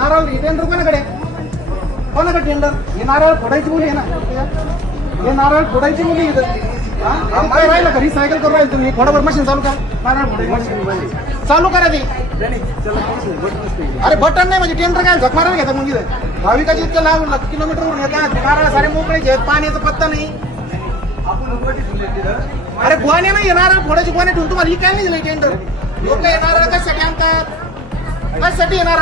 नारळ टेंडर कोणाकडे कोणाकडे टेंडर हे नारळ फोडायची मुली आहे ना. हे नारळ फोडायची मुली आहे इथं. हा? हे काय राहिलं का? सायकल करू राहील तुम्ही? फोडावर मशीन चालू करा. नारळ फोडायची मशीन चालू करा ती. अरे बटन नाही म्हणजे टेंडर काय? झक मारायला घेतात मग भाविकाची इतक्या लांब किलोमीटरवरून येतात नारळ सारे मोकळे आहेत पाण्याचा पत्ता नाही. अरे गोवाने नाही येणार फोडायची गोवाने ठेवून तुम्हाला ही काय नाही टेंडर लोक येणार कशासाठी आणतात? कशासाठी येणार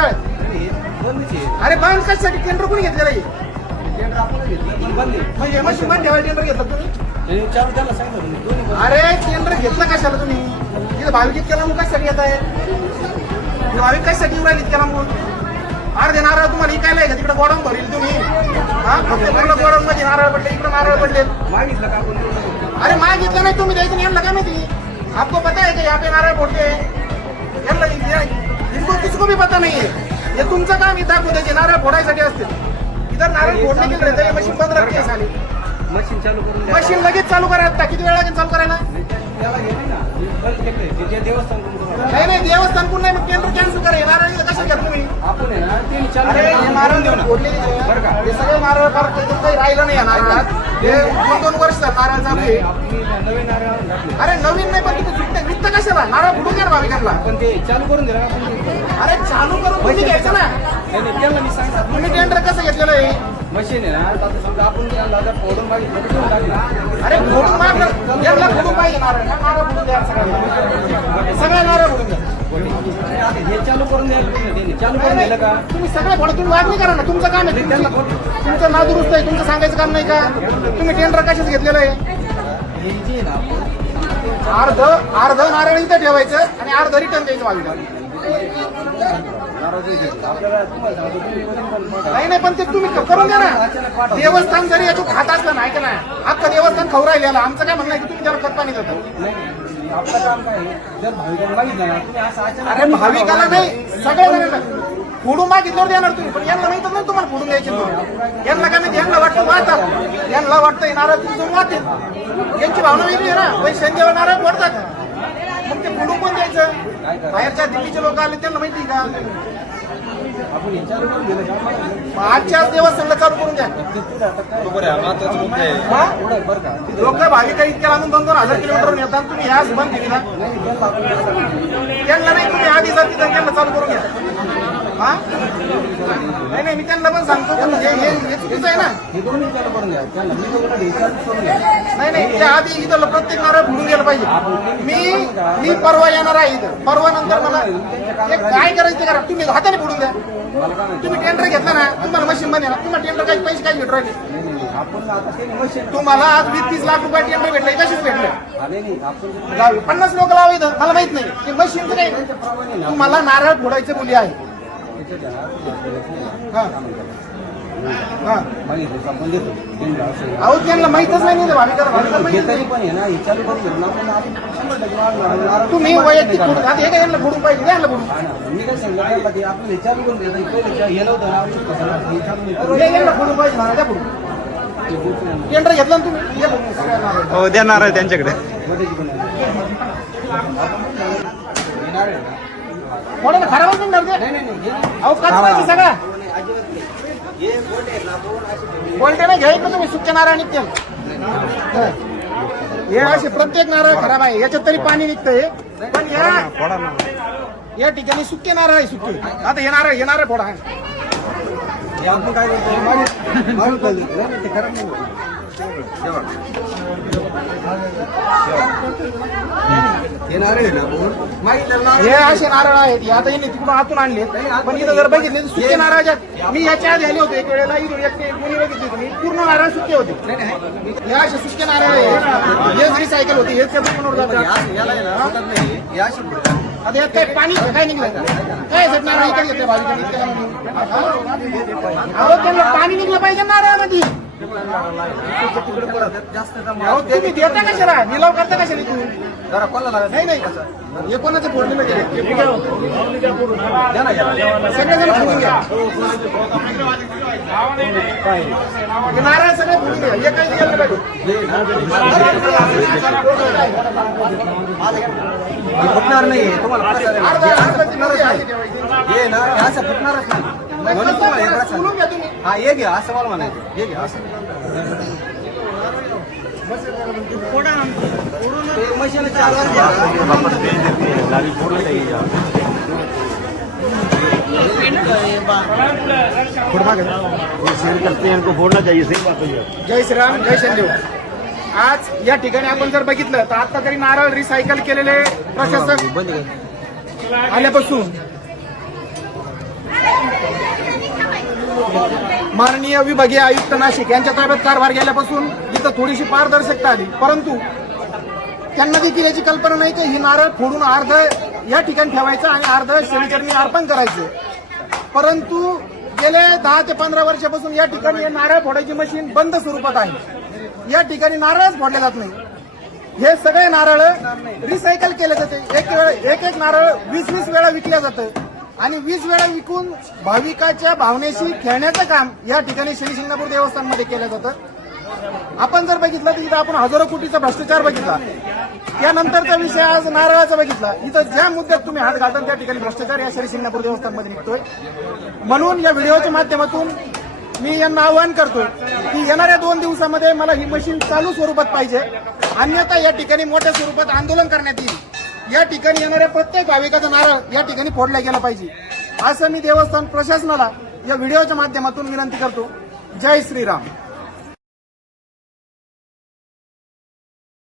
अरे बंद कशासाठी टेंडर कोणी घेतलेलं आहे. म्हणजे मशीन बंद ठेवायला टेंडर घेतलं तुम्ही. अरे टेंडर घेतलं कशाला तुम्ही? तिथं भाविक इतक्या लांबून कशासाठी येत आहे? भाविक कशासाठी येऊन राहिले इतक्या लांबून? अर्धे नारळ तुम्हाला इकायला आहे का तिकडे गोडाऊन भरेल तुम्ही. हा फक्त पूर्ण गोडाऊन मध्ये नारळ पडले इकडे नारळ पडले. अरे मागितलं नाही तुम्ही द्यायचं नाही यांना काय माहिती? आपको पता है कि यहाँ पे नारळ फोडते? यांना या- इनको किसको भी पता नहीं है। हे तुमचं काम इथं द्यायचे नारळ फोडायसाठी असते इधर नारळ फोडणे केलं रहते ये मशीन बंद रखते साली। मशीन चालू करून. मशीन लगेच चालू करा आता. किती वेळ लागेल चालू करायला? हे नाही हे जे. नाही नाही देवस्थान कोण नाही मग टेंडर कॅन्सल करा. हे नारळ कशा घ्या तुम्ही? हे नारळ देऊ ना. फोडलेले जे आहे, बरं का? हे सगळे नारळ फार काही राहिलं नाही या नारळात. हे दोन दोन वर्ष नारळ चालू आहे. अरे नवीन नाही पण तुम्ही विकत कशाला? नारळ फुटून पण ते चालू करून दिलं ना आपण ते. अरे चालू करून तुम्ही घ्यायचं ना. नाही, नाही, त्यांना मी सांगितलं तुम्ही टेंडर कसं घेतलेलं आहे? मशीन आहे ना आता समजा आपण आता फोडून टाकलं. अरे फोडून यांना फोडून पाहिजे नारळ ना, नारळ फोडून द्या सगळ्यांना. सगळ्या नारळ फोडून द्या. हे चालू करून द्यायला पाहिजे. चालू करून दिलं का? तुम्ही सगळे फोडा तुम्ही नाही करा ना. तुमचं काम आहे. त्यांना तुमचं तुमचं नादुरुस्त आहे तुमचं सांगायचं काम नाही का? तुम्ही टेंडर कशाच घेतलेलं आहे? हे अर्ध अर्ध नारळ इथं ठेवायचं आणि अर्ध रिटर्न द्यायचं बघा. नाही नाही पण ते तुम्ही करून द्या ना. देवस्थान जरी याच्यात खात असलं ना ऐका ना. अख्खं देवस्थान खाऊ राहिलेलं. आमचं काय म्हणणं आहे की तुम्ही त्याला खत पाणी देता? नाही, नाही, आपलं काम काय? आहे? जर भाविकांनी अरे भाविकाला नाही सगळ्या फोडून मागितल्यावर देणार तुम्ही पण यांना माहितच नाही तुम्हाला फोडून द्यायचे यांना काय माहिती यांना वाटतं वाहतात. यांना वाटतं हे नारळ तुमचं वाहते यांची भावना वेगळी आहे ना. पैसे देवा नारळ मग ते फोडून पण द्यायचं? बाहेरच्या दिल्लीचे लोक आले त्यांना माहिती आहे का? आजच्या हे चालू चालू करून द्या. बरं लोक भाविक इतक्या लागून दोन दोन हजार किलोमीटर येतात. तुम्ही याच बंद केली ना. त्यांना नाही तुम्ही आधी जाती त्यांना चालू करून घ्या. हा? नाही नाही मी त्यांना पण सांगतो पण हे हे हे चुकीचं आहे ना. नाही नाही त्या आधी इथं प्रत्येक नारळ फुटून गेलं पाहिजे. मी मी परवा येणार आहे इथं. परवा नंतर मला हे काय करायचं करा? तुम्ही हाताने फोडून द्या. तुम्ही टेंडर घेतला ना तुम्हाला मशीन बनेल. तुम्हाला टेंडर काही पैसे काय भेटू राहिले? तुम्हाला आज वीस तीस लाख रुपये टेंडर भेटले कशीच भेटले? पन्नास लोक लावा इथं. मला माहीत नाही. की मशीन तुम्हाला नारळ फोडायचे बोली आहे. अहो त्यांना माहितच नाही ना भाविकाला भाविकाला हे माहितच तरी नाही. पण आहे ना हे चालू करून घेऊन आपण आपण शंभर टक्के मागणार. नारळ तुम्ही वैयक्तिक आता हे काय यांना पाहिजे हा. मी काय सांगितलं ते आपण हे चालू करून पहिले ना हे चालू हे यांना द्या. टेंडर घेतलं ना तुम्ही. हो देणार आहे त्यांच्याकडे हे? फोडायला खराबच नाही अहो कचराची सगळा. हे. कोणते नाही घ्यायचं तुम्ही सुक्या नारळ निघते हे असे प्रत्येक नारळ खराब आहे. याच्यात तरी पाणी निघतंय. पण या या ठिकाणी सुके नारळ आहे सुके आता हे नारळ हे नारळ फोडा. हे आपण काय करतो हे नारळ आहे ना हे असे नारळ आहेत हे आता यांनी तिकडून आतून आणले पण इथं जर बघितले तर सुके नारळ मी याच्या आधी आले होते एक वेळेला इथून एक एक मुली बघितली होती मी. पूर्ण नारळ सुके होते. हे असे सुके नारळ आहे हे रिसायकल होती हेच त्या याला आहे ना सुटत नाही. आता यात काय पाणी काय निघलं काय सट नारळ इकडे अहो त्यांना पाणी निघलं पाहिजे. तुम्ही देता कशाला निलाव करता कशाला तू जरा कोणाला लागत नाही नाही हे कोणाचं फोडलेलं गेले द्या ना घ्या. सगळेजण फोडून घ्या सगळे फोडून घ्या हे काही गेलं पाहिजे फुटणार नाही तुम्हाला हे फुटणारच नाही. ना असं फुटणारच नाही म्हणून तुम्हाला हा हे घ्या. असं मला म्हणायचं. हे घ्या. असं. ते मशीन चालू घ्या फोड़ना चाहिए सही बात है जय श्रीराम जय शंदेव आज या ठिकाणी आपण जर बघितलं तर आता तरी नारळ रिसायकल केलेले प्रशासक आल्यापासून माननीय विभागीय आयुक्त नाशिक यांच्या ताब्यात कारभार गेल्यापासून इथं थोडीशी पारदर्शकता आली. परंतु त्यांना देखील याची कल्पना नाही की ही नारळ फोडून अर्ध या ठिकाणी ठेवायचं आणि अर्ध शेतकऱ्यांनी अर्पण करायचं. परंतु गेले दहा ते पंधरा वर्षापासून या ठिकाणी हे नारळ फोडायची मशीन बंद स्वरूपात आहे. या ठिकाणी नारळच फोडले जात नाही. हे सगळे नारळ रिसायकल केले जाते. एक एक एक नारळ वीस वीस वेळा विकल्या जातं. आणि वीस वेळा विकून भाविकाच्या भावनेशी खेळण्याचं काम या ठिकाणी शनी शिंगणापूर देवस्थानमध्ये केलं जातं. आपण जर बघितलं तर इथं आपण हजारो कोटीचा भ्रष्टाचार बघितला. त्यानंतरचा विषय आज नारळाचा बघितला. इथं ज्या मुद्द्यात तुम्ही हात घालता त्या ठिकाणी भ्रष्टाचार या शनी शिंगणापूर देवस्थानमध्ये निघतोय. म्हणून या व्हिडिओच्या माध्यमातून मी यांना आवाहन करतोय की येणाऱ्या दोन दिवसामध्ये मला ही मशीन चालू स्वरूपात पाहिजे. अन्यथा या ठिकाणी मोठ्या स्वरूपात आंदोलन करण्यात येईल. या ठिकाणी येणाऱ्या प्रत्येक भाविकाचा नारळ या ठिकाणी फोडला गेला पाहिजे. असं मी देवस्थान प्रशासनाला या व्हिडिओच्या माध्यमातून विनंती करतो. जय श्रीराम.